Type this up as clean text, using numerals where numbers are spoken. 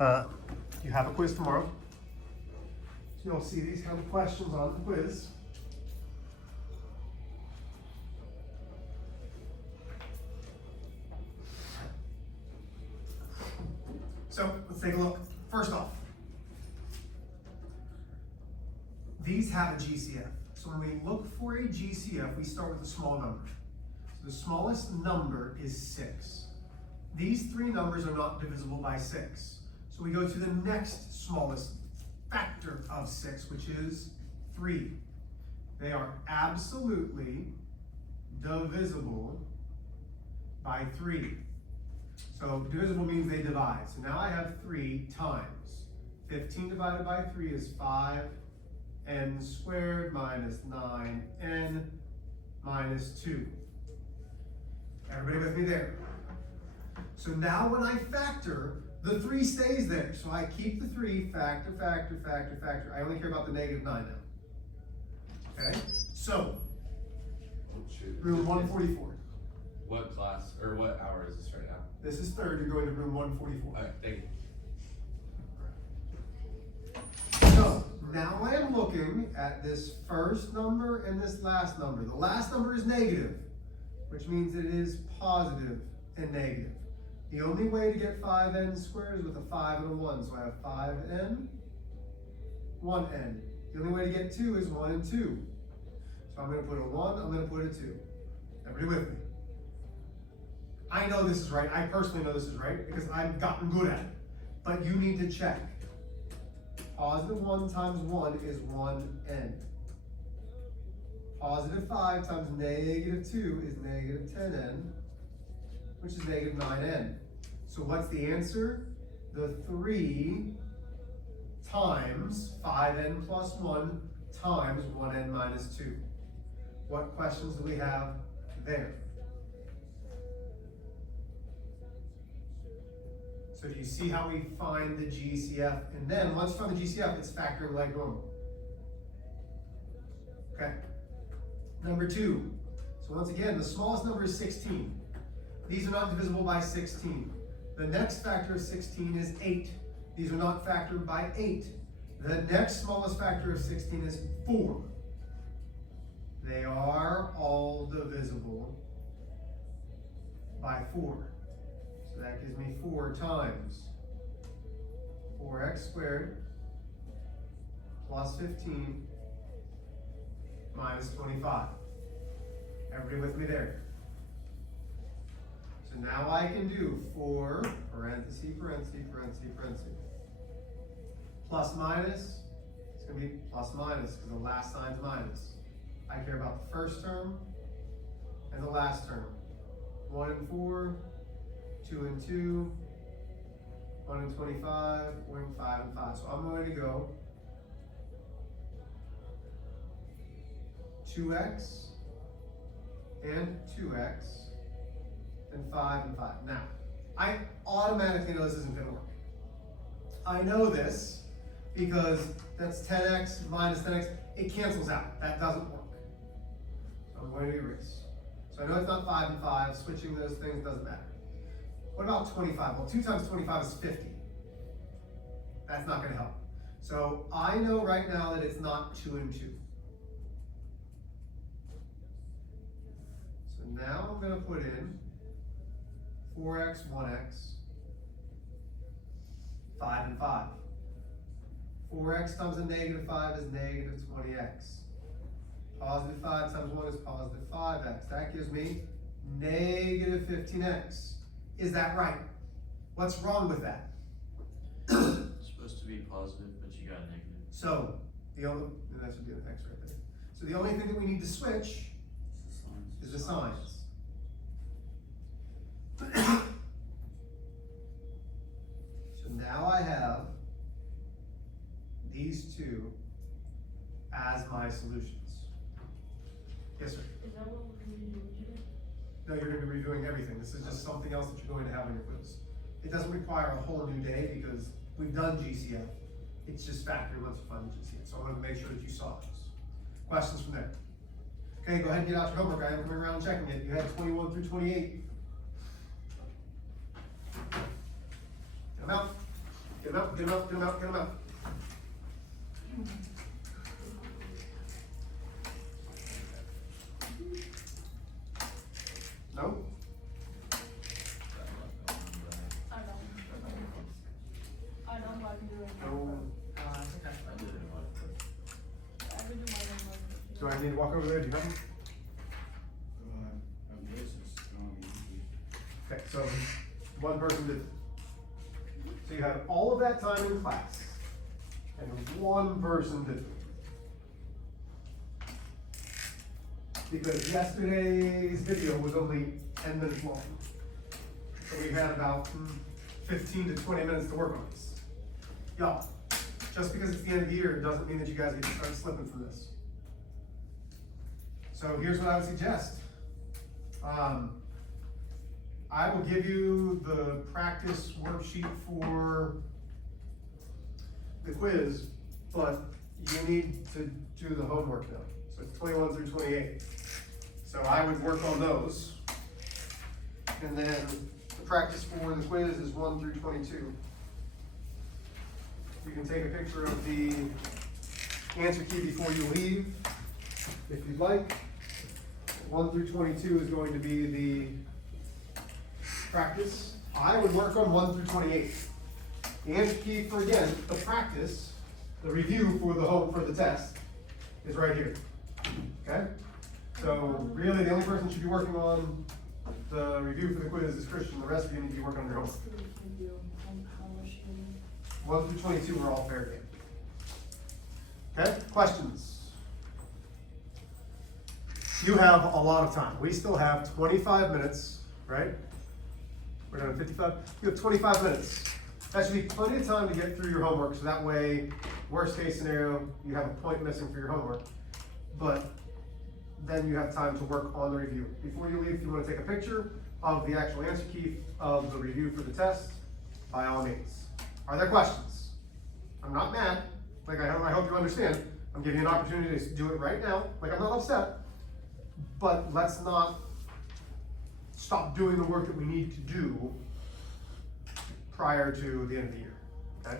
You have a quiz tomorrow. You'll see these kind of questions on the quiz. So let's take a look. First off, these have a GCF. So when we look for a GCF, we start with a small number. So the smallest number is 6. These three numbers are not divisible by 6. So we go to the next smallest factor of 6, which is 3. They are absolutely divisible by 3. So divisible means they divide. So now I have 3 times 15 divided by 3 is 5n squared minus 9n minus 2. Everybody with me there? So now when I factor, the 3 stays there. So I keep the 3, factor, factor, factor, factor. I only care about the negative 9 now. Okay? So, room 144. What class, or what hour is this right now? This is third, you're going to room 144. All right, thank you. So, now I am looking at this first number and this last number. The last number is negative, which means it is positive and negative. The only way to get 5n squared is with a 5 and a 1. So I have 5n, 1n. The only way to get 2 is 1 and 2. So I'm going to put a 1, I'm going to put a 2. Everybody with me? I know this is right. I personally know this is right because I've gotten good at it. But you need to check. Positive 1 times 1 is 1n. Positive 5 times negative 2 is negative 10n, which is negative 9n. So what's the answer? The 3 times 5n plus 1 times 1n minus 2. What questions do we have there? So do you see how we find the GCF? And then once you find the GCF, it's factoring like normal. Okay. Number 2. So once again, the smallest number is 16. These are not divisible by 16. The next factor of 16 is 8. These are not factored by 8. The next smallest factor of 16 is 4. They are all divisible by 4. So that gives me 4 times 4x squared plus 15 minus 25. Everybody with me there? So now I can do 4 parenthesis, parenthesis, parenthesis, parenthesis. Plus minus, it's going to be plus minus because the last sign's minus. I care about the first term and the last term. 1 and 4, 2 and 2, 1 and 25, 1 and 5 and 5. So I'm going to go 2x and 2x and 5 and 5. Now, I automatically know this isn't going to work. I know this because that's 10x minus 10x. It cancels out. That doesn't work. So I'm going to erase. So I know it's not 5 and 5. Switching those things doesn't matter. What about 25? Well, 2 times 25 is 50. That's not going to help. So I know right now that it's not 2 and 2. So now I'm going to put in 4x, 1x, 5 and 5. 4x times a negative 5 is negative 20x. Positive 5 times 1 is positive 5x. That gives me negative 15x. Is that right? What's wrong with that? It's supposed to be positive, but you got negative. So, the only, and that should be an x right there. So the only thing that we need to switch is the signs. So now I have these two as my solutions. Yes, sir? Is that what we're going to be doing today? No, you're going to be redoing everything. This is just something else that you're going to have on your quiz. It doesn't require a whole new day because we've done GCF. It's just factoring once you find the GCF. So I want to make sure that you saw those. Questions from there? Okay, go ahead and get out your homework. I am coming around and checking it. You had 21 through 28. Get them out. Get them out, get them out, get them out, get them out. No? I don't like doing it. No. I did it in my first. I will do my homework. Do I need to walk over there? Do you have them? I guess it's strong. Okay, so one person did. So you have all of that time in class, and one person did. Because yesterday's video was only 10 minutes long. So we had about 15 to 20 minutes to work on this. Y'all, just because it's the end of the year, doesn't mean that you guys get to start slipping from this. So here's what I would suggest. I will give you the practice worksheet for the quiz, but you need to do the homework now. So it's 21 through 28. So I would work on those. And then the practice for the quiz is 1 through 22. You can take a picture of the answer key before you leave, if you'd like. 1 through 22 is going to be the practice. I would work on 1 through 28. The answer key for, again, the practice, the review for the test is right here. Okay? So really the only person who should be working on the review for the quiz is Christian. The rest of you need to be working on your homework. Still can do how much you need. 1 through 22 are all fair game. Okay, questions? You have a lot of time. We still have 25 minutes, right? We're done at 55. You have 25 minutes. That should be plenty of time to get through your homework, so that way, worst case scenario, you have a point missing for your homework. But then you have time to work on the review. Before you leave, if you want to take a picture of the actual answer key of the review for the test, by all means. Are there questions? I'm not mad. Like, I hope you understand. I'm giving you an opportunity to do it right now. Like, I'm not upset. But let's not stop doing the work that we need to do prior to the end of the year, okay?